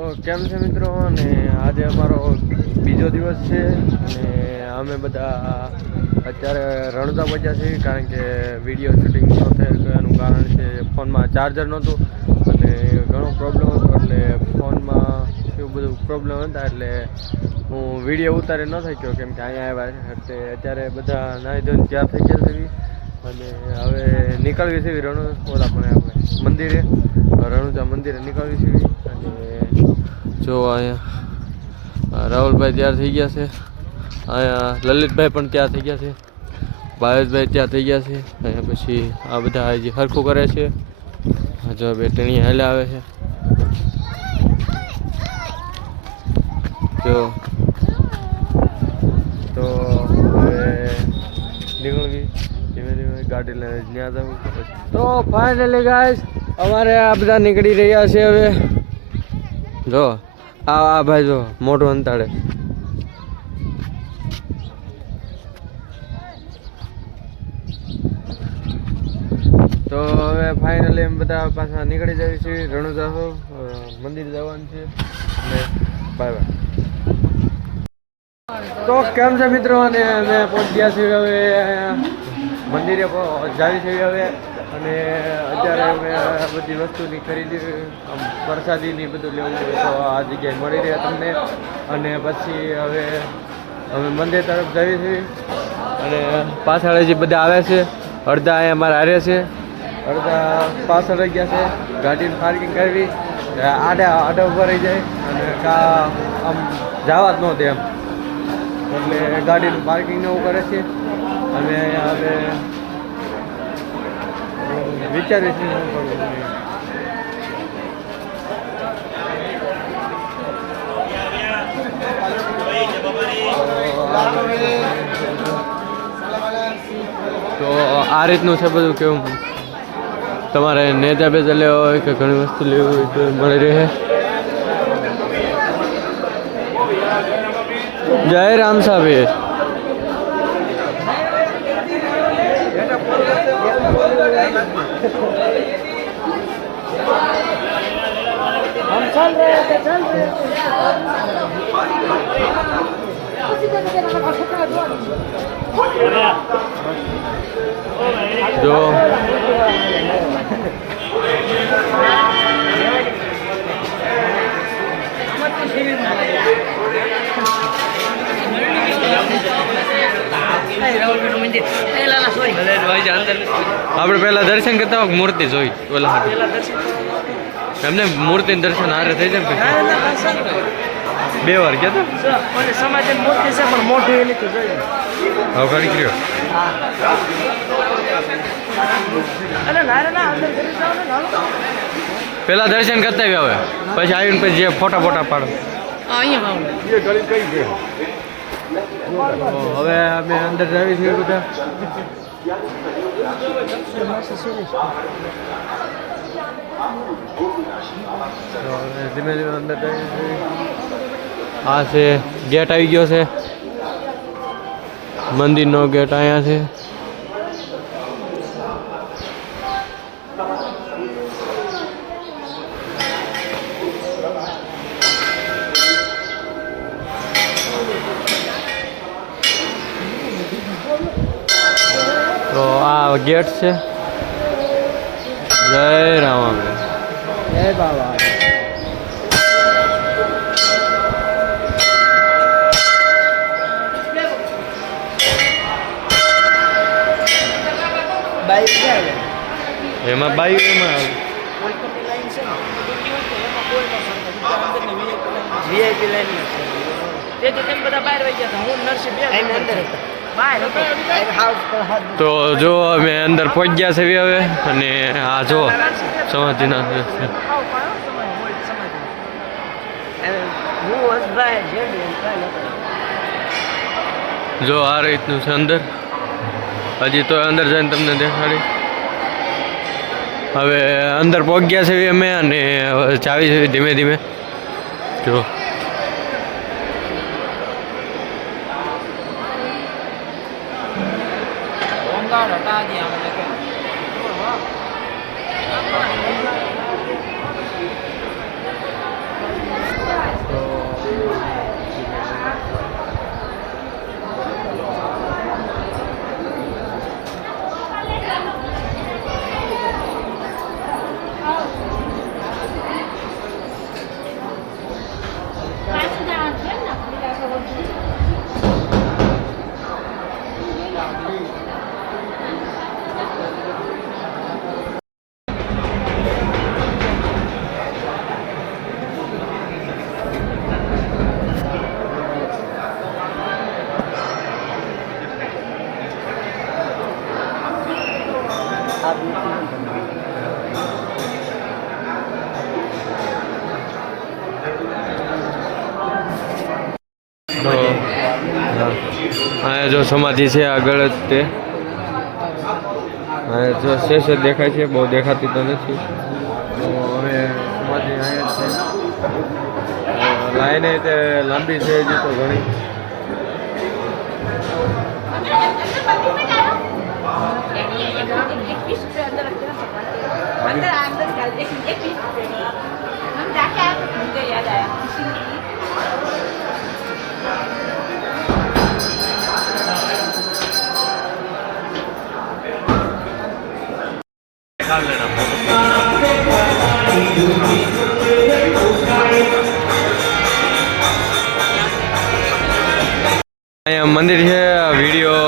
તો કેમ છે મિત્રો? અને આજે અમારો બીજો દિવસ છે અને અમે બધા અત્યારે રણુજા પહોંચ્યા છીએ, કારણ કે વિડીયો શૂટિંગ ન થાય તો એનું કારણ છે ફોનમાં ચાર્જર નહોતું અને ઘણો પ્રોબ્લેમ હતો. એટલે ફોનમાં એવું બધું પ્રોબ્લેમ હતા એટલે હું વિડીયો ઉતારી ન શક્યો, કેમ કે અહીંયા આવ્યા છે અત્યારે બધા નાહી ધોઈને તૈયાર થઈ ગયા છે અને હવે નીકળવી છે ઓલા પણ આપણે મંદિરે, રણુજા મંદિરે નીકળવી છે. અને જો અહીંયા રાહુલભાઈ તૈયાર થઈ ગયા છે, અહીંયા લલિતભાઈ પણ તૈયાર થઈ ગયા છે, ભાવેશભાઈ તૈયાર થઈ ગયા છે. અહીંયા પછી આ બધા હજી હરખું કરે છે. જો બે ટેણી હાલે આવે છે. જો તો હવે નીકળવી ધીમે ધીમે ગાડી લઈને ત્યાં જવું. તો ફાઇનલી ગાઈસ અમારે આ બધા નીકળી રહ્યા છે. હવે જો આ ભાઈ જો મોઢું અંતાડે. તો હવે ફાઇનલી એમ બધા પાછા નીકળી જાય છે. રણુજા મંદિર જવાનું છે અને બાય બાય. તો કેમ છે મિત્રો? અને અમે પહોંચી ગયા છીએ હવે મંદિરે જાવી છે હવે. અને અત્યારે અમે બધી વસ્તુની ખરીદી પ્રસાદીની બધું લેવું હોય તો આ જગ્યાએ મળી રહે તમને. અને પછી હવે અમે મંદિર તરફ જઈએ છીએ અને પાછળ જે બધા આવે છે, અડધા અહીંયા અમારે હારે છે, અડધા પાછળ રહી ગયા છે. ગાડીની પાર્કિંગ કરવી, આડા ઉભા રહી જાય અને આમ જવા જ ન દે એમ, એટલે ગાડીનું પાર્કિંગ ને એવું કરે છે. અને હવે વિચારીએ છીએ શું કરવું. તો આ રીતનું છે બધું. કેવું તમારે નેજા બેજા લેવા હોય કે ઘણી વસ્તુ લેવી હોય તો મળી રહે. જય રામ સાહેબ. हम चल रहे हैं जो આપણે પહેલા દર્શન કરતા હોય મૂર્તિ જોઈ ઓલા એમને મૂર્તિ દર્શન હારે થઈ જાય. બે વાર ગયા હતા समाज मूर्ति से पर मोटी है तो जाइए હવે ઘડી કર્યો. अरे ना रे ना अंदर चले जाओ ना પહેલા દર્શન કરતા આવ્યા, હવે પછી આવીને પછી જે ફોટા પાડો. અહીંયા એ ગળી કઈ છે. હવે અમે અંદર જાવી છીએ બધા. ધીમે ધીમે અંદર જઈએ છીએ. આ છે ગેટ, આવી ગયો છે મંદિરનો ગેટ. અહીંયા છે તો આ ગેટ છે. જય રામ. जय बाबा बाइक क्या है એમાં બાયું એમાં વીઆઈપી લાઈન તે તો તેમ બધા બહાર વહી ગયા હતા. હું નરસિંહ બે અંદર બહાર તો જો અમે અંદર પહોંચી ગયા છે હવે. અને આ જો સમાધિના જો આ રીતનું છે અંદર. હજી તો અંદર જઈને તમને દેખાડી. હવે અંદર પહોંચી ગયા છે અમે અને ચાવી છે ધીમે ધીમે. જો हटा दिया અહીંયા જો સમાધિ છે આગળ જ તે હવે જો શેષ દેખાય છે, બહુ દેખાતી તો નથી. તો હવે સમાધિ અહીંયા જ છે. લાઈન તે લાંબી છે હજી તો ઘણી. અહીંયા મંદિર છે, વિડીયો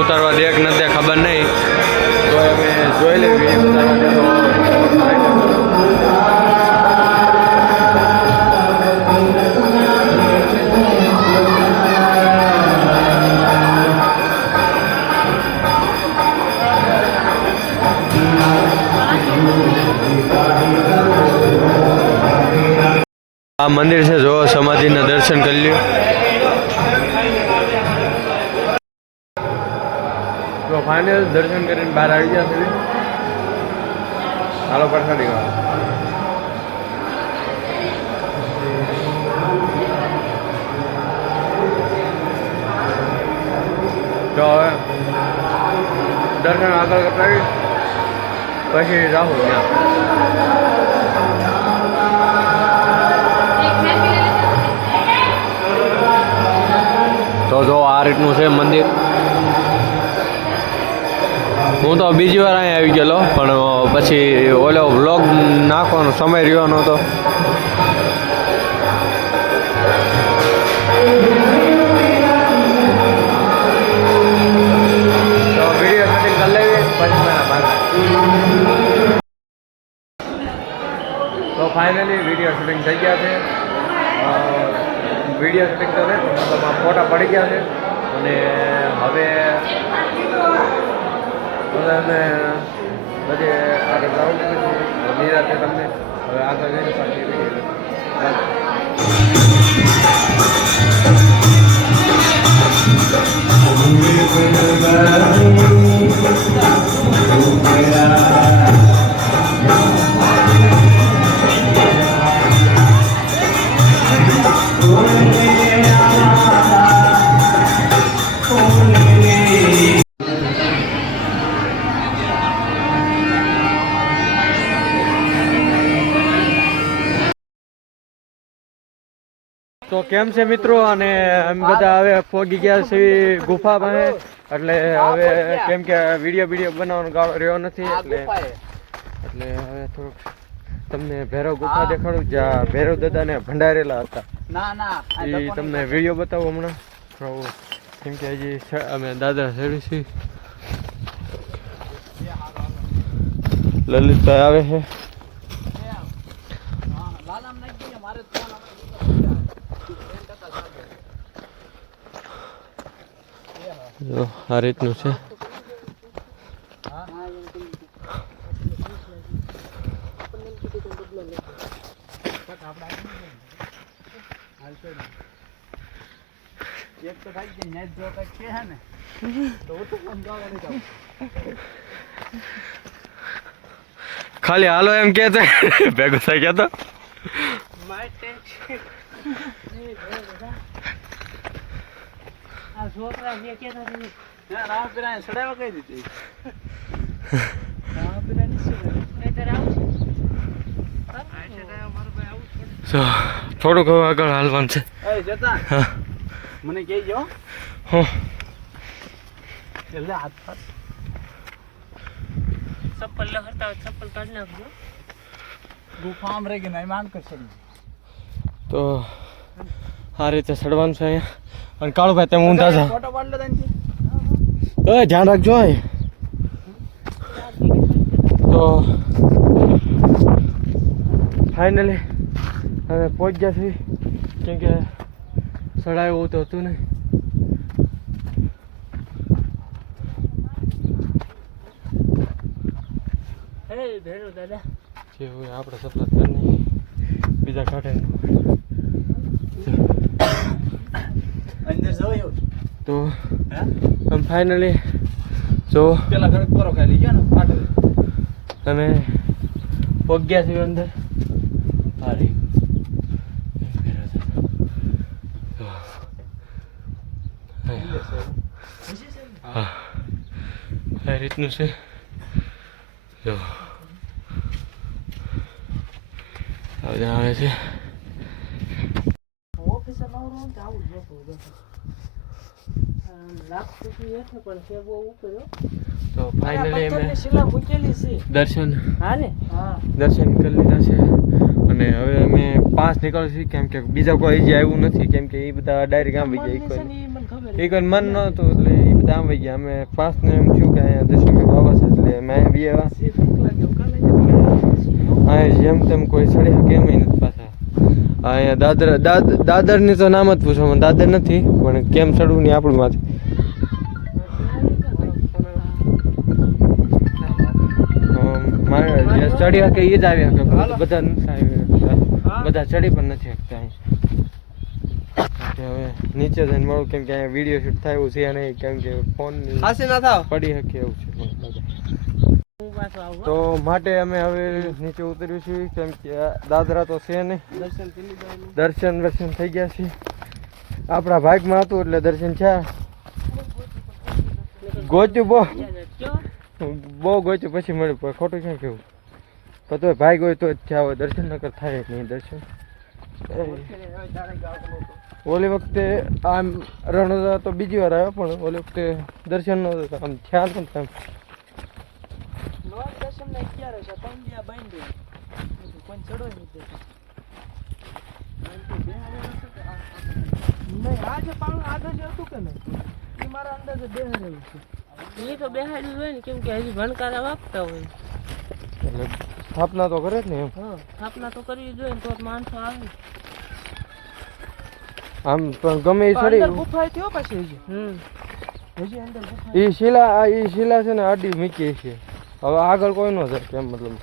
ઉતારવા દે કે નથી ખબર નહીં, તો અમે જોઈ લઈએ વિડીયો ઉતારવા દે તો. આ મંદિર છે, જો સમાધિના દર્શન કરી લ્યો. તો ફાઇનલ દર્શન કરીને બહાર આવી ગયા છે. હાલો પ્રસાદી ખાવા. તો હવે દર્શન આગળ કરાવી પછી રાહુલ ત્યાં. તો જો આ રીતનું છે મંદિર. હું તો બીજી વાર અહીંયા આવી ગયેલો, પણ પછી ઓલો વ્લોગ નાખવાનો સમય રહ્યો નહોતો. તો વિડીયો શૂટિંગ કરી લેવી પછી મારા બાદ. તો ફાઇનલી વિડીયો શૂટિંગ થઈ ગયા છે. વિડીયો શૂટિંગ તો નહીં, મતલબ ફોટા પડી ગયા છે. અને હવે બધાને બધે આગળ જવું પછી નિરાતે તમને હવે આગળ જઈને પાછી તો કેમ છે મિત્રો, અને અમે બધા હવે પહોંચી ગયા છીએ ગુફા પાસે. એટલે હવે કેમ કે વિડીયો બનાવવાનો ગાળો રહ્યો નથી, એટલે હવે થોડુંક તમને ભૈરવ ગુફા દેખાડું, જ્યાં ભૈરવ દાદાને ભંડારેલા હતા. એ તમને વિડીયો બતાવું હમણાં. કેમ કે હજી અમે દાદા ચડી છીએ. લલિતભાઈ આવે છે. જો આ રીતનું છે. ખાલી હાલો એમ કે ભેગો થઈ ગયા તો થોડુંક હવે આગળ હાલવાનું છે. મને કહેજો. ચપ્પલ લહરતા હોય ચપ્પલ કાઢી નાખજો. ગુફા આમ રહી ગઈ ને એમાં કરશે. તો આ રીતે ચડવાનું છે અહીંયા. અને કાળુભાઈ તમે ઊંધા છો ફોટો પાડ લો ત્યાંથી. ધ્યાન રાખજો. તો ફાઇનલી હવે પહોંચ ગયા છીએ, કેમ કે ચડાયું તો હતું નહીં. ભેરો દાદા જે હોય આપણે સપના કરી બીજા કાઢે અંદર જવું. તો ફાઇનલી જો પેલા ઘરે પોરો ખાઈ ગયા ને ફાટે અમે પગ્યા છીએ અંદર. અરે હા આ રીતનું છે જો બધા આવે છે. ઓફિસર નવરો તો આવું જ જોતું લાખ રૂપિયા હેઠળ પણ છે બહુ ઉપર તો ફાઇનલી અમે શિલા મૂકેલી છે. દર્શન હા ને હા દર્શન કરી લીધા છે અને હવે અમે 5 નીકળશું કેમ કે બીજા કોઈ હજી આવ્યું નથી કેમ કે એ બધા ડાયરેક્ટ આમ વહી ગયા. એ કોઈ મન નહોતું એટલે એ બધા આમ વહી ગયા. અમે 5 ને એમ થયું કે અહીંયા દર્શન કરવા આવે છે એટલે અમે અહીંયા બી આવ્યા. અહીંયા જેમ તેમ કોઈ ચડ્યા કેમ નથી પાછા. અહીંયા દાદરની તો નામ જ પૂછો, દાદર નથી પણ કેમ ચડવું નહીં આપણું માંથી. જે ચડી શકે એ જ આવી શકે, બધા નથી આવી શકતા, બધા ચડી પણ નથી શકતા. હવે નીચે જઈને મળું કેમ કે અહીંયા વિડીયો શૂટ થાય એવું છે નહીં કેમ કે ફોન પડી શકે એવું છે. તો માટે અમે હવે નીચે ઉતર્યું છીએ કેમ કે દાદરા તો છે નહીં. દર્શન થઈ ગયા છે, આપણા ભાગમાં હતું એટલે દર્શન છે. ગોચ્યું બહુ ગોચ્યું પછી મળ્યું પણ ખોટું ક્યાં કેવું. પણ તો ભાઈ હોય તો જ થયા હોય, દર્શન નકર થાય જ નહીં દર્શન. ઓલી વખતે આમ રણોદા તો બીજી વાર આવ્યો પણ ઓલી વખતે દર્શન નો આમ ખ્યાલ પણ તેમ તો બેહાડ્યું હોય ને કેમ કે હજી ભણકારા વાગતા હોય એટલે સ્થાપના તો કરે જ ને એમ. સ્થાપના તો કરવી જોઈએ ને તો જ માણસો આવે. આમ પણ ગમે એ ચડી ગુફા થયો પછી હજી અંદર ગુફા એ શિલા છે ને આડી મૂકી છે. હવે આગળ કોઈ ન જાય કેમ મતલબ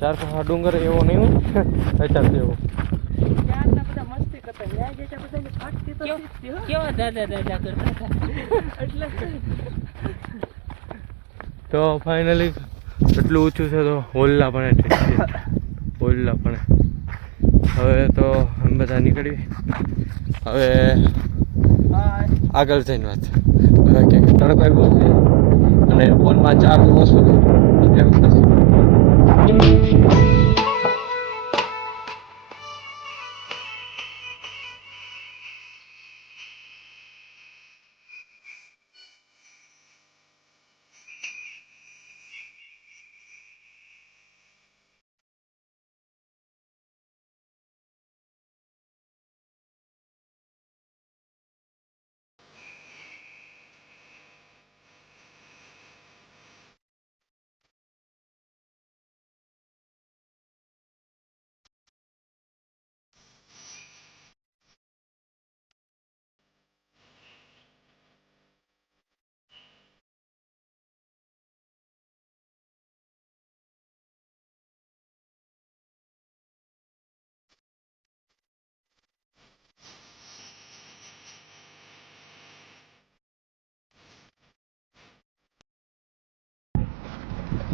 ચાર પાંચ ડુંગર એવો નહીં હોય અચાનક એવો. કેવા દાદા કરતા એટલે તો ફાઇનલી એટલું ઊંચું છે તો હોલ્લા પણ ઠીક છે હોલ્લા પણ. હવે તો અમે બધા નીકળીએ હવે આગળ જઈને વાત કેમ કે તડકો આવ્યો છે અને ફોનમાં ચાર્જ ઓછું છે એમ નથી.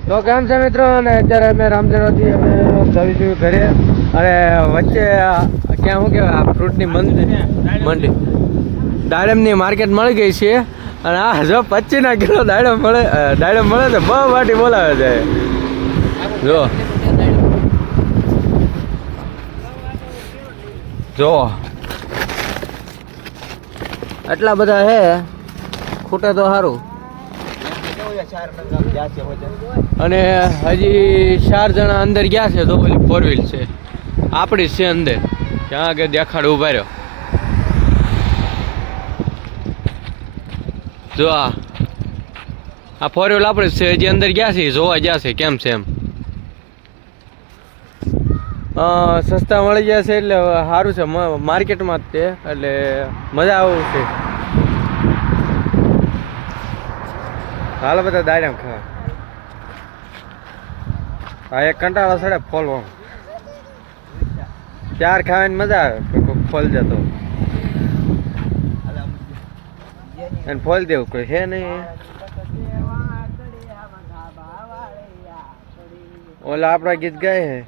તો કેમ છે મિત્રો, અને અત્યારે અમે રામદેવથી અમે જઈશું ઘરે. અને વચ્ચે ક્યાં શું કહેવાય આ ફ્રૂટની મંડી દાડમની માર્કેટ મળી ગઈ છે. અને આ જો 25 કિલો દાડમ મળે તો બહુ વાટી બોલાવે છે. જો આટલા બધા હે, ખૂટે તો સારું. અને હજી 4 જણા અંદર ગયા છે તો ઓલી 4 વ્હીલ છે આપણી છે અંદર, ક્યાં આગળ દેખાડ ઉભા રહ્યો. જો આ 4 વ્હીલ આપણે છે, હજી અંદર ગયા છે જોવા ગયા છે કેમ છે એમ. સસ્તા મળી ગયા છે એટલે સારું છે માર્કેટમાં જ તે, એટલે મજા આવું છે. હાલ બધા દાડમ ખા આ એક કંટાળો સડે ફોલવો ચાર ખાવાની મજા આવે પણ કોઈ ફોલ જતો અને ફોલ દેવું કોઈ હે નહીં ઓલા આપણા ગીત ગાય હે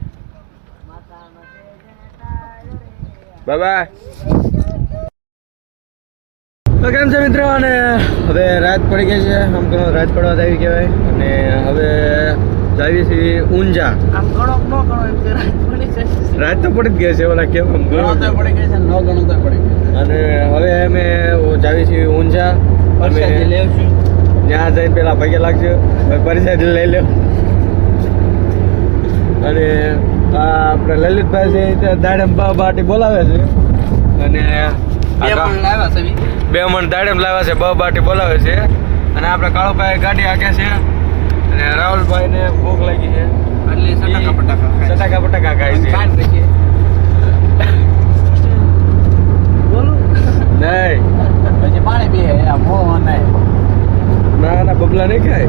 બાય તો કેમ છે મિત્રો અને હવે રાત પડી ગઈ છે આમ ઘણો રાત પડવા આવી કહેવાય અને હવે જાવી છીએ ઊંઝા આમ ઘણો ન ઘણો એમ કે રાત પડી જાય રાત તો પડી જ ગયા છે ઓલા કેમ આમ ગણો તો પડી ગઈ છે, ન ગણો તો પડી ગઈ. અને હવે અમે જાવી છીએ ઊંઝા અમે પરસાદી લેવશું. ત્યાં જઈને પેલા પગે લાગશે પરિષદ લઈ લો અને આ આપણે લલિતભાઈ છે તે દાડમ બાટી બોલાવે છે અને બે પણ લાવ્યા છે વી. 2 મણ દાડમ લાવ્યા છે બાટી બોલાવે છે અને આપણે કાળુભાઈ ગાડી હાકે છે અને રાહુલભાઈ ને ભૂખ લાગી છે એટલે સટાકા પટાકા ખાય. સટાકા પટાકા ખાય છે ખાંડ પછી બોલું નહીં પછી પાણી પીએ આ મોહ નહીં. ના બબલા નહીં ખાય